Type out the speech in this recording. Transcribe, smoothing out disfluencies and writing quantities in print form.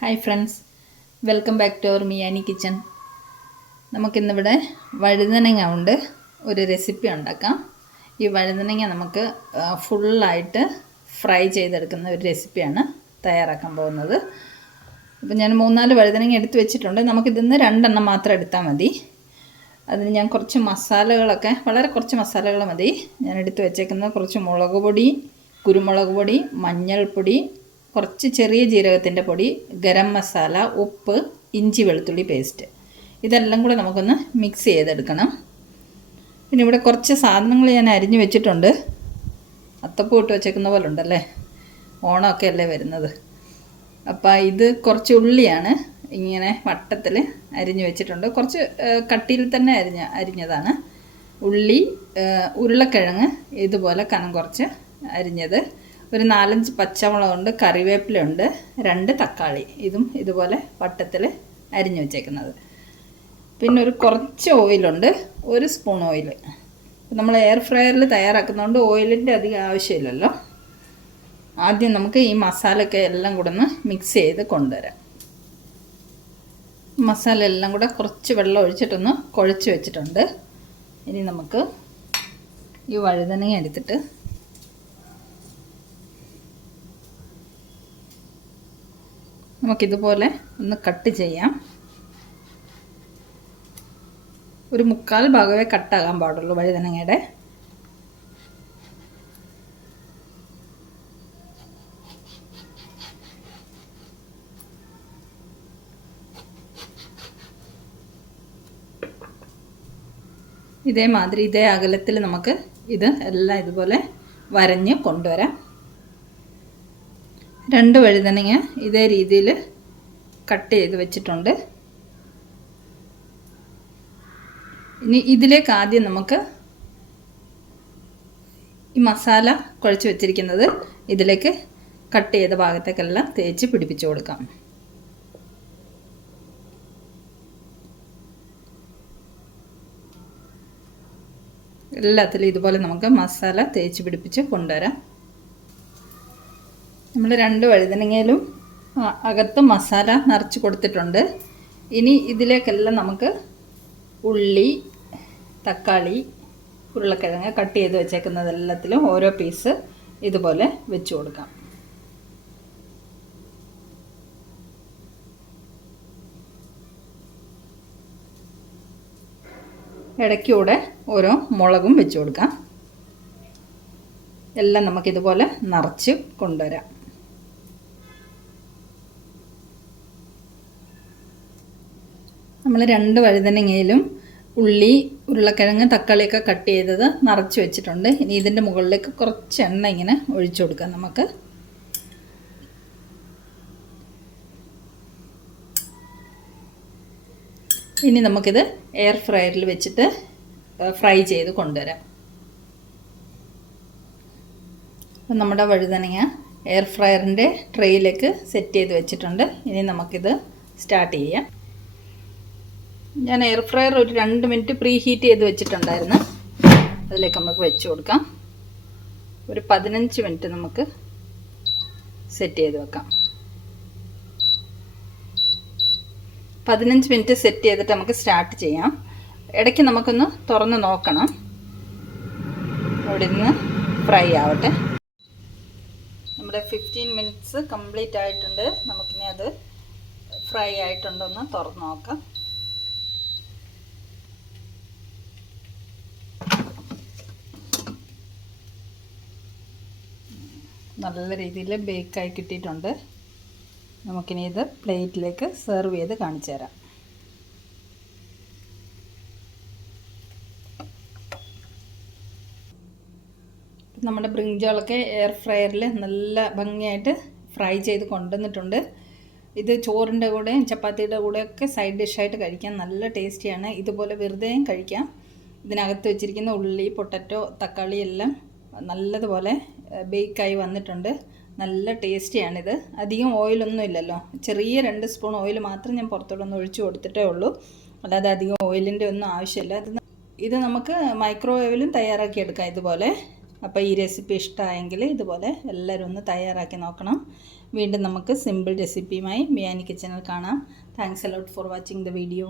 Hi friends, welcome back to our Miyani kitchen. നമുക്കിന്നിവിടെ വഴുതനങ്ങ കൊണ്ട് ഒരു റെസിപ്പി ഉണ്ടാക്കാം. ഈ വഴുതനങ്ങ നമുക്ക് ഫുള്ളായിട്ട് ഫ്രൈ ചെയ്തെടുക്കുന്ന ഒരു റെസിപ്പിയാണ് തയ്യാറാക്കാൻ പോകുന്നത്. അപ്പോൾ ഞാൻ 3-4 വഴുതനങ്ങ എടുത്ത് വെച്ചിട്ടുണ്ട്. നമുക്കിതിന്ന് 2 മാത്രം എടുത്താൽ മതി. അതിന് ഞാൻ കുറച്ച് മസാലകളൊക്കെ, വളരെ കുറച്ച് മസാലകൾ മതി. ഞാൻ എടുത്ത് വെച്ചേക്കുന്നത് കുറച്ച് മുളക് പൊടി, കുരുമുളക് പൊടി, മഞ്ഞൾപ്പൊടി, കുറച്ച് ചെറിയ ജീരകത്തിൻ്റെ പൊടി, ഗരം മസാല, ഉപ്പ്, ഇഞ്ചി വെളുത്തുള്ളി പേസ്റ്റ്, ഇതെല്ലാം കൂടെ നമുക്കൊന്ന് മിക്സ് ചെയ്തെടുക്കണം. പിന്നെ ഇവിടെ കുറച്ച് സാധനങ്ങൾ ഞാൻ അരിഞ്ഞു വെച്ചിട്ടുണ്ട്. അത്തപ്പൂ ഇട്ട് വെച്ചേക്കുന്ന പോലെ ഉണ്ടല്ലേ, ഓണമൊക്കെ അല്ലേ വരുന്നത്. അപ്പോൾ ഇത് കുറച്ച് ഉള്ളിയാണ് ഇങ്ങനെ വട്ടത്തിൽ അരിഞ്ഞു വെച്ചിട്ടുണ്ട്. കുറച്ച് കട്ടിയിൽ തന്നെ അരിഞ്ഞതാണ്. ഉള്ളി, ഉരുളക്കിഴങ്ങ് ഇതുപോലെ കനം കുറച്ച് അരിഞ്ഞത്, ഒരു 4-5 പച്ചമുളകുണ്ട്, കറിവേപ്പിലുണ്ട്, 2 തക്കാളി, ഇതും ഇതുപോലെ വട്ടത്തിൽ അരിഞ്ഞു വെച്ചേക്കുന്നത്. പിന്നെ ഒരു കുറച്ച് ഓയിലുണ്ട്, 1 സ്പൂൺ ഓയിൽ. നമ്മൾ എയർ ഫ്രയറിൽ തയ്യാറാക്കുന്നതുകൊണ്ട് ഓയിലിൻ്റെ അധികം ആവശ്യമില്ലല്ലോ. ആദ്യം നമുക്ക് ഈ മസാലയൊക്കെ എല്ലാം കൂടെ ഒന്ന് മിക്സ് ചെയ്ത് കൊണ്ടുവരാം. മസാല എല്ലാം കൂടെ കുറച്ച് വെള്ളം ഒഴിച്ചിട്ടൊന്ന് കുഴച്ച് വെച്ചിട്ടുണ്ട്. ഇനി നമുക്ക് ഈ വഴുതനങ്ങ എടുത്തിട്ട് നമുക്കിതുപോലെ ഒന്ന് കട്ട് ചെയ്യാം. ഒരു 1/4 ഭാഗമേ കട്ടാകാൻ പാടുള്ളൂ വഴുതനങ്ങയുടെ. ഇതേമാതിരി ഇതേ അകലത്തിൽ നമുക്ക് ഇത് എല്ലാം ഇതുപോലെ വരഞ്ഞ് കൊണ്ടുവരാം. 2 വഴുതനങ്ങ ഇതേ രീതിയിൽ കട്ട് ചെയ്ത് വെച്ചിട്ടുണ്ട്. ഇനി ഇതിലേക്ക് ആദ്യം നമുക്ക് ഈ മസാല കുഴച്ച് വെച്ചിരിക്കുന്നത് ഇതിലേക്ക് കട്ട് ചെയ്ത ഭാഗത്തേക്കെല്ലാം തേച്ച് പിടിപ്പിച്ചു കൊടുക്കാം. എല്ലാത്തിലും ഇതുപോലെ നമുക്ക് മസാല തേച്ച് പിടിപ്പിച്ച് കൊണ്ടുവരാം. നമ്മൾ 2 വഴുതനങ്ങയിലും അകത്ത് മസാല നിറച്ച് കൊടുത്തിട്ടുണ്ട്. ഇനി ഇതിലേക്കെല്ലാം നമുക്ക് ഉള്ളി, തക്കാളി, ഉരുളക്കിഴങ്ങ് കട്ട് ചെയ്ത് വെച്ചേക്കുന്നതെല്ലാത്തിലും ഓരോ പീസ് ഇതുപോലെ വെച്ച് കൊടുക്കാം. ഇടയ്ക്കൂടെ ഓരോ മുളകും വെച്ച് കൊടുക്കാം. എല്ലാം നമുക്കിതുപോലെ നിറച്ച് കൊണ്ടുവരാം. നമ്മൾ 2 വഴുതനങ്ങയിലും ഉള്ളി, ഉരുളക്കിഴങ്ങ്, തക്കാളിയൊക്കെ കട്ട് ചെയ്തത് നിറച്ച് വെച്ചിട്ടുണ്ട്. ഇനി ഇതിൻ്റെ മുകളിലേക്ക് കുറച്ച് എണ്ണ ഇങ്ങനെ ഒഴിച്ചു കൊടുക്കാം നമുക്ക്. ഇനി നമുക്കിത് എയർ ഫ്രയറിൽ വെച്ചിട്ട് ഫ്രൈ ചെയ്ത് കൊണ്ടുവരാം. അപ്പം നമ്മുടെ വഴുതനങ്ങ എയർ ഫ്രയറിൻ്റെ ട്രേയിലേക്ക് സെറ്റ് ചെയ്ത് വെച്ചിട്ടുണ്ട്. ഇനി നമുക്കിത് സ്റ്റാർട്ട് ചെയ്യാം. ഞാൻ എയർ ഫ്രയർ ഒരു 2 മിനിറ്റ് പ്രീ ഹീറ്റ് ചെയ്ത് വെച്ചിട്ടുണ്ടായിരുന്നു. അതിലേക്ക് നമുക്ക് വെച്ച് കൊടുക്കാം. ഒരു 15 മിനിറ്റ് നമുക്ക് സെറ്റ് ചെയ്ത് വെക്കാം. 15 മിനിറ്റ് സെറ്റ് ചെയ്തിട്ട് നമുക്ക് സ്റ്റാർട്ട് ചെയ്യാം. ഇടയ്ക്ക് നമുക്കൊന്ന് തുറന്ന് നോക്കണം. അവിടെ നിന്ന് ഫ്രൈ ആവട്ടെ. നമ്മുടെ 15 മിനിറ്റ്സ് കംപ്ലീറ്റ് ആയിട്ടുണ്ട്. നമുക്കിനി അത് ഫ്രൈ ആയിട്ടുണ്ടോയെന്ന് തുറന്ന് നോക്കാം. നല്ല രീതിയിൽ ബേക്കായി കിട്ടിയിട്ടുണ്ട്. നമുക്കിനി ഇത് പ്ലേറ്റിലേക്ക് സെർവ് ചെയ്ത് കാണിച്ചു തരാം. നമ്മുടെ ബ്രിഞ്ചോളൊക്കെ എയർ ഫ്രയറിൽ നല്ല ഭംഗിയായിട്ട് ഫ്രൈ ചെയ്ത് കൊണ്ടുവന്നിട്ടുണ്ട്. ഇത് ചോറിൻ്റെ കൂടെയും ചപ്പാത്തിയുടെ കൂടെയൊക്കെ സൈഡ് ഡിഷായിട്ട് കഴിക്കാൻ നല്ല ടേസ്റ്റിയാണ്. ഇതുപോലെ വെറുതെയും കഴിക്കാം. ഇതിനകത്ത് വെച്ചിരിക്കുന്ന ഉള്ളി, പൊട്ടറ്റോ, തക്കാളി എല്ലാം നല്ലതുപോലെ ബേക്കായി വന്നിട്ടുണ്ട്. നല്ല ടേസ്റ്റിയാണിത്. അധികം ഓയിലൊന്നും ഇല്ലല്ലോ. ചെറിയ 2 സ്പൂൺ ഓയിൽ മാത്രം ഞാൻ പുറത്തോട്ടൊന്ന് ഒഴിച്ച് കൊടുത്തിട്ടേ ഉള്ളൂ. അല്ലാതെ അധികം ഓയിലിൻ്റെ ഒന്നും ആവശ്യമില്ല. ഇത് നമുക്ക് മൈക്രോവേവിലും തയ്യാറാക്കിയെടുക്കാം ഇതുപോലെ. അപ്പോൾ ഈ റെസിപ്പി ഇഷ്ടമായെങ്കിൽ ഇതുപോലെ എല്ലാവരും ഒന്ന് തയ്യാറാക്കി നോക്കണം. വീണ്ടും നമുക്ക് സിമ്പിൾ റെസിപ്പിയുമായി മിയാനി കിച്ചണിൽ കാണാം. Thanks a lot for watching the video.